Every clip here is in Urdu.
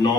9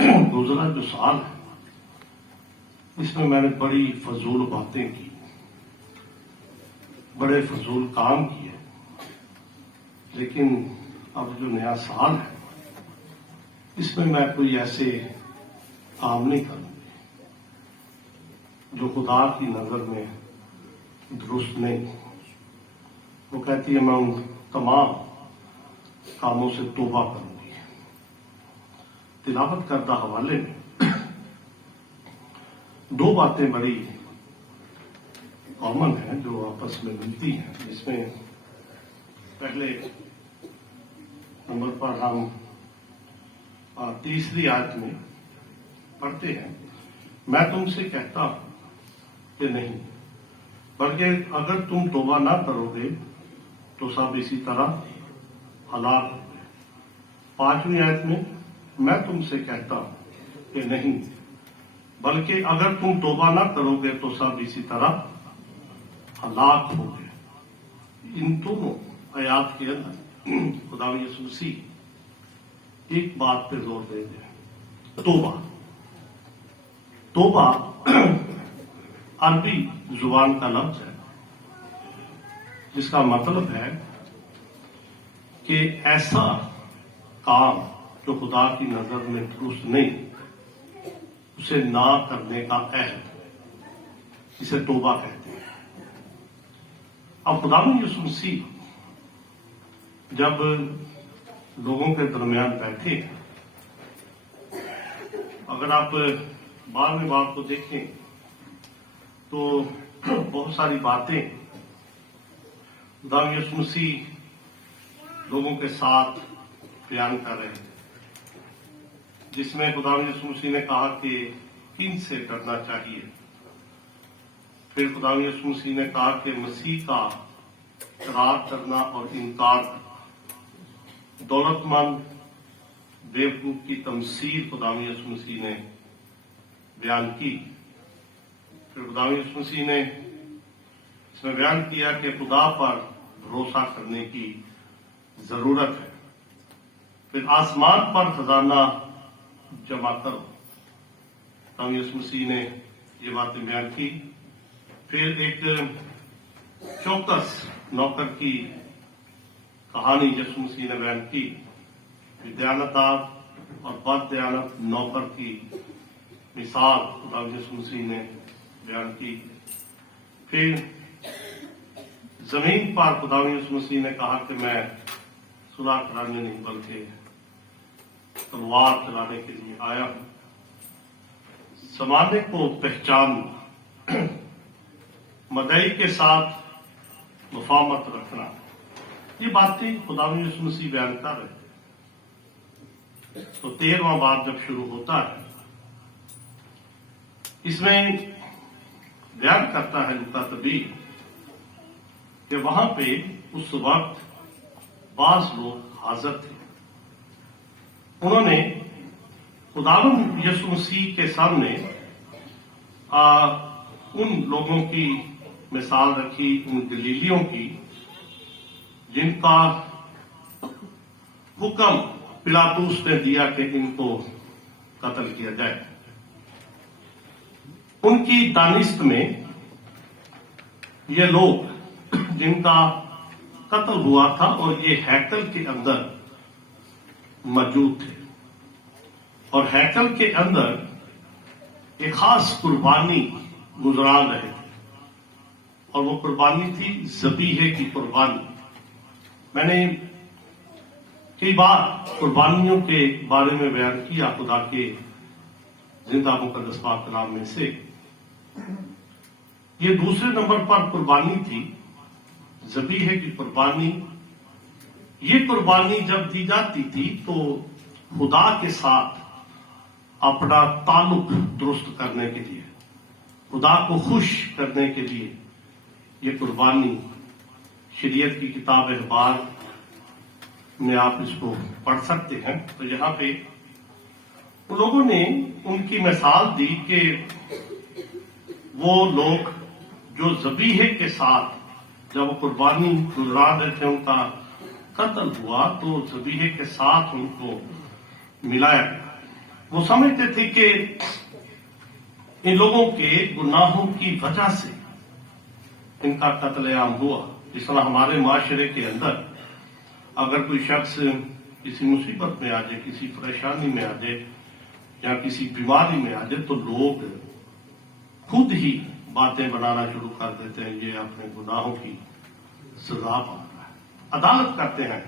گزرا جو سال ہے اس میں میں نے بڑی فضول باتیں کی، بڑے فضول کام کیے، لیکن اب جو نیا سال ہے اس میں میں کوئی ایسے کام نہیں کروں گی جو خدا کی نظر میں درست نہیں۔ وہ کہتی ہے میں ان تمام کاموں سے توبہ کروں گی۔ تلاوت کردہ حوالے میں دو باتیں بڑی کامن ہیں جو آپس میں ملتی ہیں، جس میں پہلے نمبر پر ہم تیسری آیت میں پڑھتے ہیں، میں تم سے کہتا ہوں کہ نہیں، بلکہ اگر تم توبہ نہ کرو گے تو سب اسی طرح ہلاک ہو گئے۔ پانچویں آیت میں تم سے کہتا ہوں کہ نہیں، بلکہ اگر تم توبہ نہ کرو گے تو سب اسی طرح ہلاک ہو گئے۔ ان دونوں آیات کے اندر خدا یسوع مسیح ایک بات پہ زور دے دیں، توبہ۔ توبہ عربی زبان کا لفظ ہے جس کا مطلب ہے کہ ایسا کام جو خدا کی نظر میں درست نہیں اسے نہ کرنے کا عہد، اسے توبہ کہتے ہیں۔ اب خداوند یسوع مسیح جب لوگوں کے درمیان بیٹھے، اگر آپ 12ویں باب کو دیکھیں تو بہت ساری باتیں خداوند یسوع مسیح لوگوں کے ساتھ بیان کر رہے ہیں، جس میں خداوند یسوع مسیح نے کہا کہ کن سے ڈرنا چاہیے۔ پھر خداوند یسوع مسیح نے کہا کہ مسیح کا اقرار کرنا اور انکار کرنا، دولت مند بیوقوف کی تمثیل خداوند یسوع مسیح نے بیان کی۔ پھر خداوند یسوع مسیح نے اس میں بیان کیا کہ خدا پر بھروسہ کرنے کی ضرورت ہے۔ پھر آسمان پر خزانہ جمع کرو، خداوند یسوع مسیح نے یہ باتیں بیان کی۔ پھر ایک چوکس نوکر کی کہانی یسوع مسیح نے بیان کی، دیانتدار اور بد دیانت نوکر کی مثال خداوند یسوع مسیح نے بیان کی۔ پھر زمین پر خداوند یسوع مسیح نے کہا کہ میں صلح کرانے نہیں بلکہ تلوار چلانے کے لیے آیا ہوں۔ زمانے کو پہچاننا، مدعی کے ساتھ مفاہمت رکھنا، یہ باتیں خداوند یسوع مسیح بیان کر رہے تھے۔ تو 13واں باب جب شروع ہوتا ہے، اس میں بیان کرتا ہے لوکا نبی کہ وہاں پہ اس وقت بعض لوگ حاضر تھے۔ انہوں نے خداوند یسوع مسیح کے سامنے ان لوگوں کی مثال رکھی، ان گلیلیوں کی جن کا حکم پلاطس نے دیا کہ ان کو قتل کیا جائے۔ ان کی دانست میں یہ لوگ جن کا قتل ہوا تھا اور یہ ہیکل کے اندر موجود تھے، اور ہیکل کے اندر ایک خاص قربانی گزرا رہے تھے، اور وہ قربانی تھی ذبیحے کی قربانی۔ میں نے کئی بار قربانیوں کے بارے میں بیان کیا خدا کے زندہ مقدس پاک کلام میں سے۔ یہ دوسرے نمبر پر قربانی تھی ذبیحے کی قربانی۔ یہ قربانی جب دی جاتی تھی تو خدا کے ساتھ اپنا تعلق درست کرنے کے لیے، خدا کو خوش کرنے کے لیے یہ قربانی، شریعت کی کتاب احبار میں آپ اس کو پڑھ سکتے ہیں۔ تو یہاں پہ ان لوگوں نے ان کی مثال دی کہ وہ لوگ جو ذبیحے کے ساتھ جب وہ قربانی گزرا رہے تھے، ان کا قتل ہوا تو ذبیحے کے ساتھ ان کو ملایا گیا۔ وہ سمجھتے تھے کہ ان لوگوں کے گناہوں کی وجہ سے ان کا قتل عام ہوا. جس طرح ہمارے معاشرے کے اندر اگر کوئی شخص کسی مصیبت میں آ جائے, کسی پریشانی میں آ جائے یا کسی بیماری میں آ جائے تو لوگ خود ہی باتیں بنانا شروع کر دیتے ہیں, یہ اپنے گناہوں کی سزا پا رہا ہے, عدالت کرتے ہیں.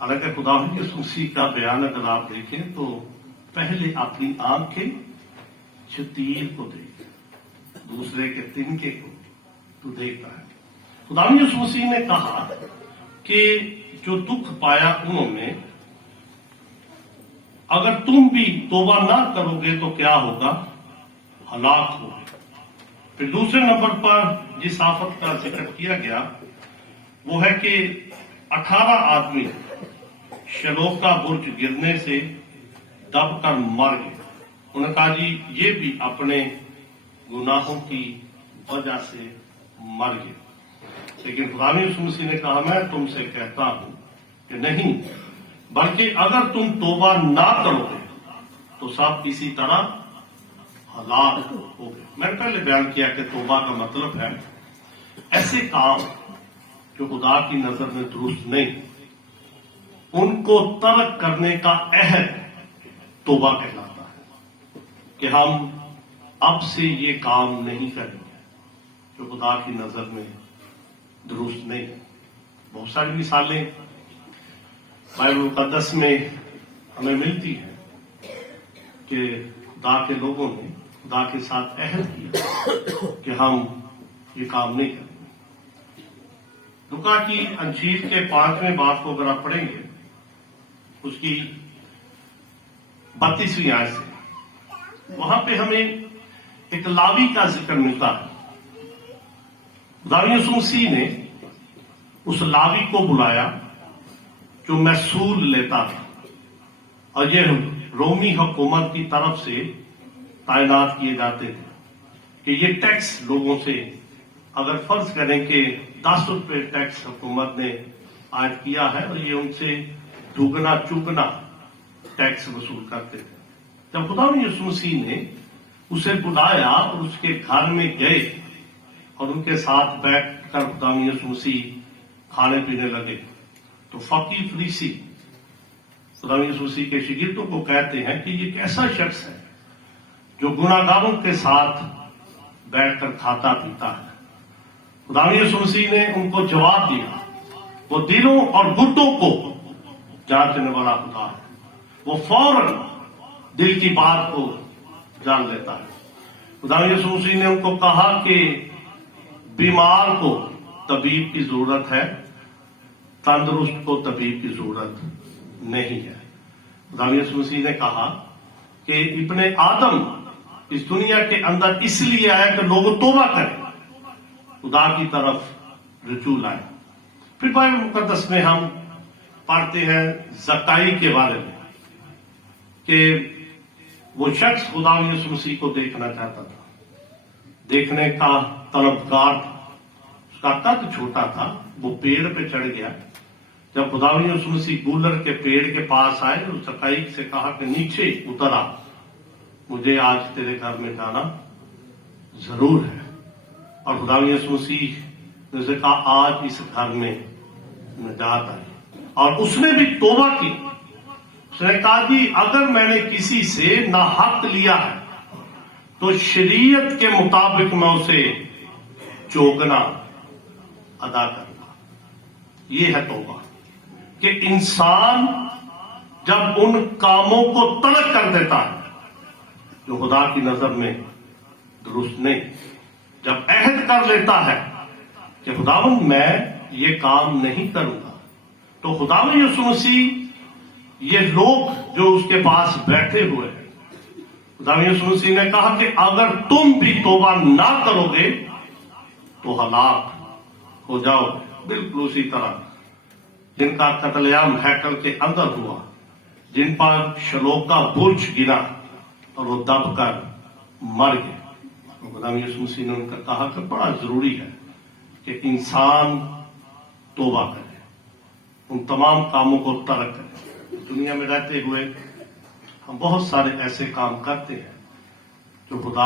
حالانکہ خدا کی مسیح کا بیان اگر آپ دیکھیں تو پہلے اپنی آنکھیں تیر کو دیکھ, دوسرے کے تنکے کو تو دیکھتا ہے. خدا کی مسیح نے کہا کہ جو دکھ پایا انہوں نے, اگر تم بھی توبہ نہ کرو گے تو کیا ہوگا؟ ہلاک ہوگے. پھر دوسرے نمبر پر جس آفت کا ذکر کیا گیا وہ ہے کہ 18 آدمی شلوہ کا برج گرنے سے دب کر مر گئے. انہوں نے کہا جی یہ بھی اپنے گناہوں کی وجہ سے مر گئے. لیکن خدا یسوع مسیح نے کہا میں تم سے کہتا ہوں کہ نہیں, بلکہ اگر تم توبہ نہ کرو گے تو سب اسی طرح ہلاک ہو گئے. میں نے پہلے بیان کیا کہ توبہ کا مطلب ہے ایسے کام جو خدا کی نظر میں درست نہیں, ان کو ترک کرنے کا عہد توبہ کہلاتا ہے کہ ہم اب سے یہ کام نہیں کریں گے جو خدا کی نظر میں درست نہیں. بہت ساری مثالیں بائبل مقدس میں ہمیں ملتی ہیں کہ خدا کے لوگوں نے خدا کے ساتھ عہد کیا کہ ہم یہ کام نہیں کریں گے. لوکا کی انجیل کے 5ویں باب کو اگر آپ پڑھیں گے اس کی 32ویں آیت سے, وہاں پہ ہمیں ایک لاوی کا ذکر ملتا ہے. خدا یسوع مسیح نے اس لاوی کو بلایا جو محصول لیتا تھا, اور یہ رومی حکومت کی طرف سے تعینات کیے جاتے تھے کہ یہ ٹیکس لوگوں سے, اگر فرض کریں کہ 10 روپے ٹیکس حکومت نے عائد کیا ہے اور یہ ان سے دگنا چگنا ٹیکس وصول کرتے تھے. جب خدا یسوع مسیح نے اسے بلایا اور اس کے گھر میں گئے اور ان کے ساتھ بیٹھ کر خدا یسوع مسیح کھانے پینے لگے تو فقیر فریسی خدا یسوع مسیح کے شاگردوں کو کہتے ہیں کہ یہ کیسا شخص ہے جو گناہگاروں کے ساتھ بیٹھ کر کھاتا پیتا ہے. خدا یسوع مسیح نے ان کو جواب دیا, وہ دلوں اور گردوں کو جانچنے والا خدا ہے, وہ فوراً دل کی بات کو جان لیتا ہے. خدا یسوع مسیح نے ان کو کہا کہ بیمار کو طبیب کی ضرورت ہے, تندرست کو طبیب کی ضرورت نہیں ہے. خدا یسوع مسیح نے کہا کہ ابن آدم اس دنیا کے اندر اس لیے آیا کہ لوگ توبہ کریں, خدا کی طرف رجوع لائیں. پھر بائبل مقدس میں ہم پڑھتے ہیں زکائی کے بارے میں کہ وہ شخص خدا یسوع مسیح کو دیکھنا چاہتا تھا, دیکھنے کا طلبگار تھا. اس کا قد چھوٹا تھا, وہ پیڑ پہ چڑھ گیا. جب خدا یسوع مسیح گولر کے پیڑ کے پاس آئے تو زکائی سے کہا کہ نیچے اتر آ, مجھے آج تیرے گھر میں جانا ضرور ہے. اور خدا یسوع مسیح نے اسے کہا آج اس گھر میں نجات آئی, اور اس نے بھی توبہ کی. اس نے کہا جی اگر میں نے کسی سے ناحق لیا ہے تو شریعت کے مطابق میں اسے چوکنا ادا کرنا. یہ ہے توبہ کہ انسان جب ان کاموں کو ترک کر دیتا ہے جو خدا کی نظر میں درست نہیں, جب عہد کر لیتا ہے کہ خداوند میں یہ کام نہیں کروں گا, تو خداوند یسوع مسیح یہ لوگ جو اس کے پاس بیٹھے ہوئے ہیں, خداوند یسوع مسیح نے کہا کہ اگر تم بھی توبہ نہ کرو گے تو ہلاک ہو جاؤ گے. بالکل اسی طرح جن کا قتل عام ہیکل کے اندر ہوا, جن پر شلوہ کا برج گرا اور وہ دب کر مر گئے. خداوند یسوع مسیح نے ان کا کہا کہ بڑا ضروری ہے کہ انسان توبہ کرے, ان تمام کاموں کو ترک کرے. دنیا میں رہتے ہوئے ہم بہت سارے ایسے کام کرتے ہیں جو خدا